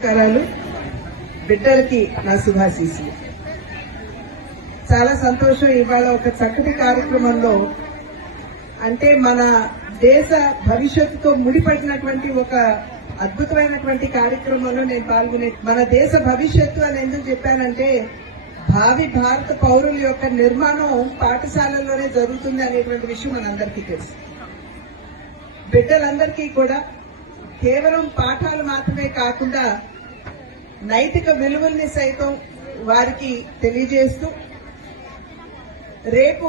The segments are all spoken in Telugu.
నమస్కారాలు. బిడ్డలకి నా శుభాశీస్సులు. చాలా సంతోషం. ఇవాళ ఒక చక్కటి కార్యక్రమంలో అంటే మన దేశ భవిష్యత్తుతో ముడిపడినటువంటి ఒక అద్భుతమైనటువంటి కార్యక్రమంలో నేను పాల్గొనే మన దేశ భవిష్యత్తు అని ఎందుకు చెప్పానంటే భావి భారత పౌరుల యొక్క నిర్మాణం పాఠశాలల్లోనే జరుగుతుంది అనేటువంటి విషయం మనందరికీ తెలుసు. బిడ్డలందరికీ కూడా కేవలం పాఠాలు మాత్రమే కాకుండా నైతిక విలువల్ని సైతం వారికి తెలియజేస్తూ రేపు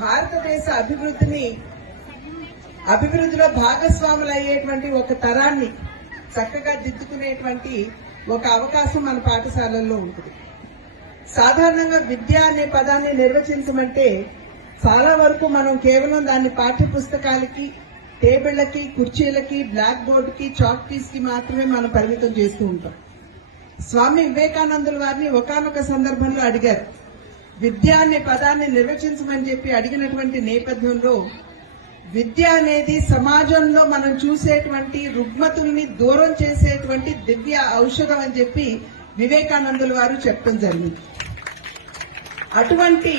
భారతదేశ అభివృద్ధిలో భాగస్వాములు అయ్యేటువంటి ఒక తరాన్ని చక్కగా దిద్దుకునేటువంటి ఒక అవకాశం మన పాఠశాలల్లో ఉంటుంది. సాధారణంగా విద్య అనే పదాన్ని నిర్వచించమంటే చాలా వరకు మనం కేవలం దాన్ని పాఠ్య పుస్తకాలకి, టేబుళ్లకి, కుర్చీలకి, బ్లాక్ బోర్డుకి, చాక్ పీస్ కి మాత్రమే మనం పరిమితం చేస్తూ ఉంటాం. స్వామి వివేకానందుల వారిని ఒకానొక సందర్భంలో అడిగారు, విద్య అనే పదాన్ని నిర్వచించమని చెప్పి అడిగినటువంటి నేపథ్యంలో విద్య అనేది సమాజంలో మనం చూసేటువంటి రుగ్మతుల్ని దూరం చేసేటువంటి దివ్య ఔషధం అని చెప్పి వివేకానందుల వారు చెప్పడం జరిగింది. అటువంటి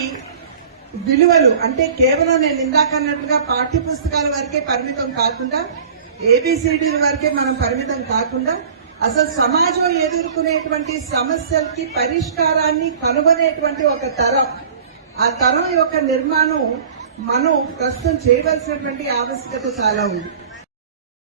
విలువలు అంటే కేవలం నేను ఇందాక అన్నట్లుగా పాఠ్య పుస్తకాల వరకే పరిమితం కాకుండా, ఏబిసిడీల వరకే మనం పరిమితం కాకుండా అసలు సమాజం ఎదుర్కొనేటువంటి సమస్యలకి పరిష్కారాన్ని కనుగొనేటువంటి ఒక తరం, ఆ తరం యొక్క నిర్మాణం మనం ప్రస్తుతం చేయవలసినటువంటి ఆవశ్యకత చాలా ఉంది.